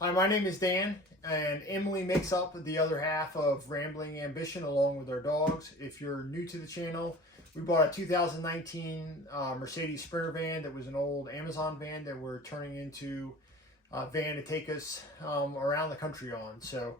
Hi, my name is Dan, and Emily makes up the other half of Rambling Ambition along with our dogs. If you're new to the channel, we bought a 2019 Mercedes Sprinter van that was an old Amazon van that we're turning into a van to take us around the country on. So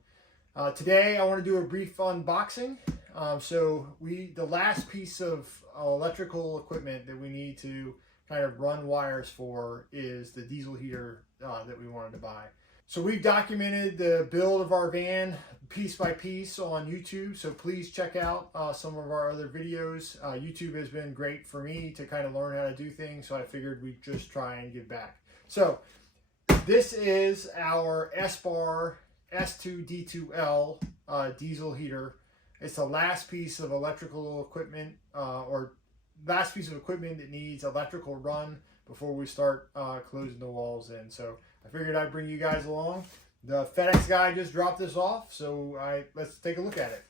today I want to do a brief unboxing. The last piece of electrical equipment that we need to kind of run wires for is the diesel heater that we wanted to buy. So we've documented the build of our van piece by piece on YouTube, so please check out some of our other videos. YouTube has been great for me to kind of learn how to do things, so I figured we'd just try and give back. So this is our Espar S2 D2L diesel heater. It's the last piece of electrical equipment, or last piece of equipment that needs electrical run before we start closing the walls in. So I figured I'd bring you guys along. The FedEx guy just dropped this off, so let's take a look at it.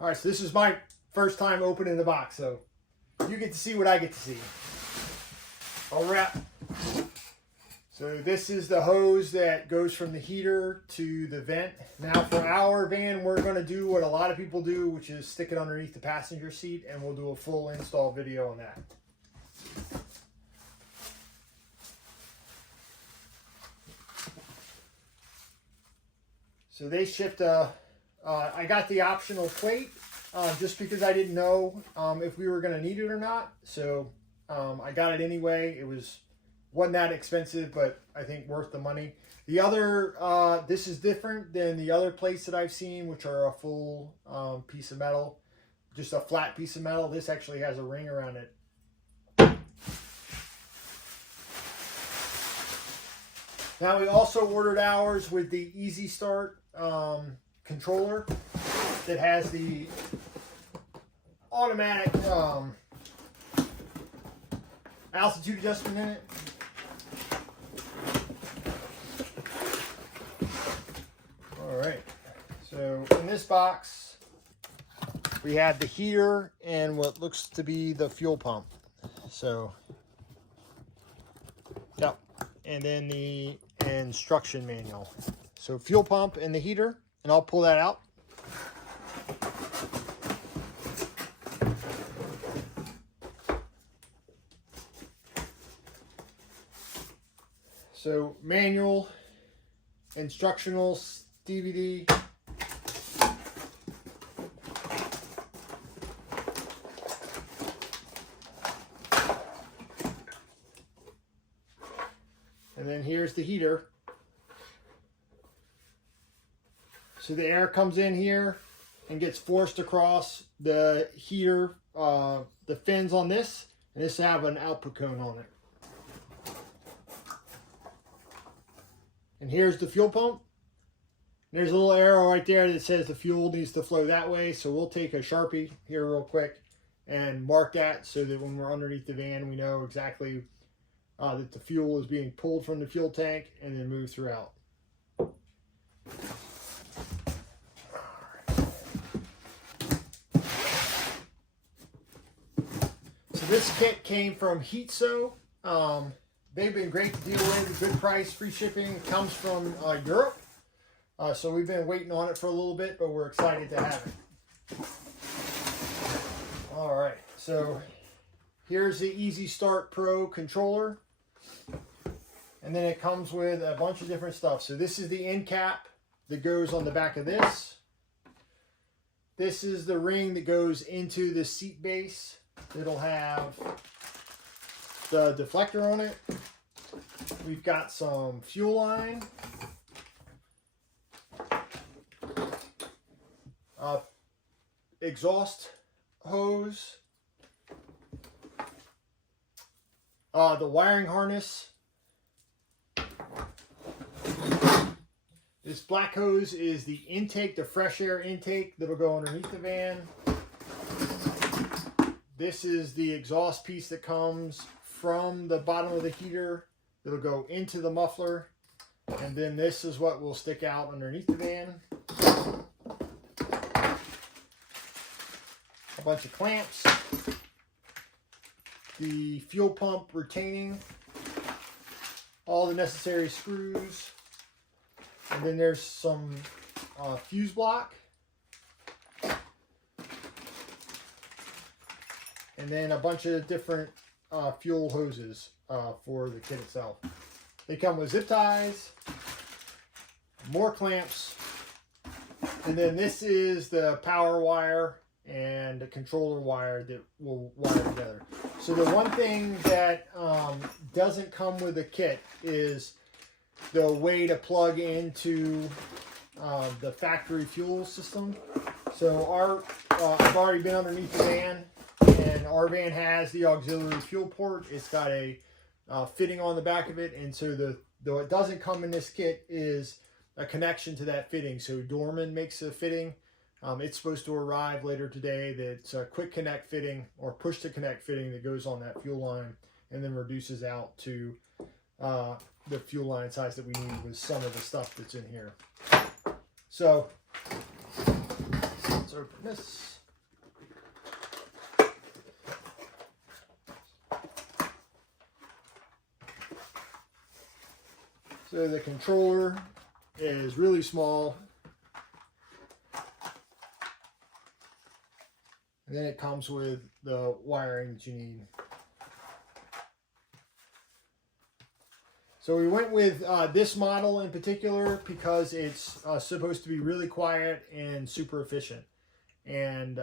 All right, so this is my first time opening the box, so you get to see what I get to see. All right. So this is the hose that goes from the heater to the vent. Now for our van, we're going to do what a lot of people do, which is stick it underneath the passenger seat, and we'll do a full install video on that. So they shipped I got the optional plate just because I didn't know if we were going to need it or not. So I got it anyway. Wasn't that expensive, but I think worth the money. The other, this is different than the other plates that I've seen, which are a full piece of metal, just a flat piece of metal. This actually has a ring around it. Now we also ordered ours with the Easy Start controller that has the automatic altitude adjustment in it. All right, so in this box we have the heater and what looks to be the fuel pump. So yep, and then the instruction manual. So fuel pump and the heater, and I'll pull that out. So manual, instructionals, DVD. And then here's the heater. So the air comes in here and gets forced across the heater, the fins on this, and this have an output cone on it. And here's the fuel pump. There's a little arrow right there that says the fuel needs to flow that way. So we'll take a Sharpie here real quick and mark that so that when we're underneath the van, we know exactly that the fuel is being pulled from the fuel tank and then moved throughout. So this kit came from Heatso. They've been great to deal with, good price, free shipping. It comes from Europe. So we've been waiting on it for a little bit, but we're excited to have it. All right, so here's the Easy Start Pro controller. And then it comes with a bunch of different stuff. So this is the end cap that goes on the back of this. This is the ring that goes into the seat base. It'll have the deflector on it. We've got some fuel line, exhaust hose, the wiring harness. This black hose is the intake, the fresh air intake that'll go underneath the van. This is the exhaust piece that comes from the bottom of the heater that'll go into the muffler, and then this is what will stick out underneath the van. A bunch of clamps, the fuel pump retaining, all the necessary screws, and then there's some fuse block, and then a bunch of different fuel hoses for the kit itself. They come with zip ties, more clamps, and then this is the power wire and the controller wire that will wire together. So the one thing that doesn't come with the kit is the way to plug into the factory fuel system. So I've already been underneath the van, and our van has the auxiliary fuel port. It's got a fitting on the back of it, and so though it doesn't come in this kit is a connection to that fitting. So Dorman makes a fitting. It's supposed to arrive later today. That's a quick connect fitting or push to connect fitting that goes on that fuel line and then reduces out to the fuel line size that we need with some of the stuff that's in here. So let's open this. So the controller is really small. And then it comes with the wiring that you need. So we went with this model in particular because it's supposed to be really quiet and super efficient. And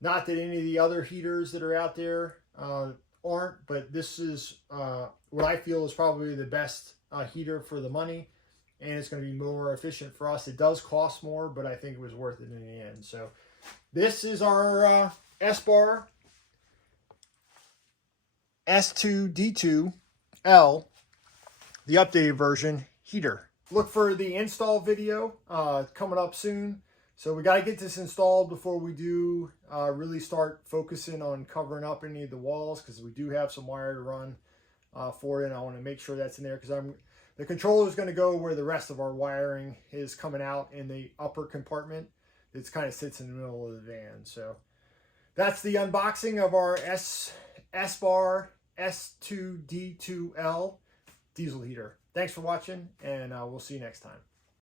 not that any of the other heaters that are out there aren't, but this is what I feel is probably the best heater for the money. And it's going to be more efficient for us. It does cost more, but I think it was worth it in the end. So this is our Espar S2 D2L, the updated version heater. Look for the install video coming up soon. So we got to get this installed before we do really start focusing on covering up any of the walls, because we do have some wire to run for it, and I want to make sure that's in there, because the controller is going to go where the rest of our wiring is coming out in the upper compartment. It kind of sits in the middle of the van. So that's the unboxing of our Espar S2 D2L diesel heater. Thanks for watching, and we'll see you next time.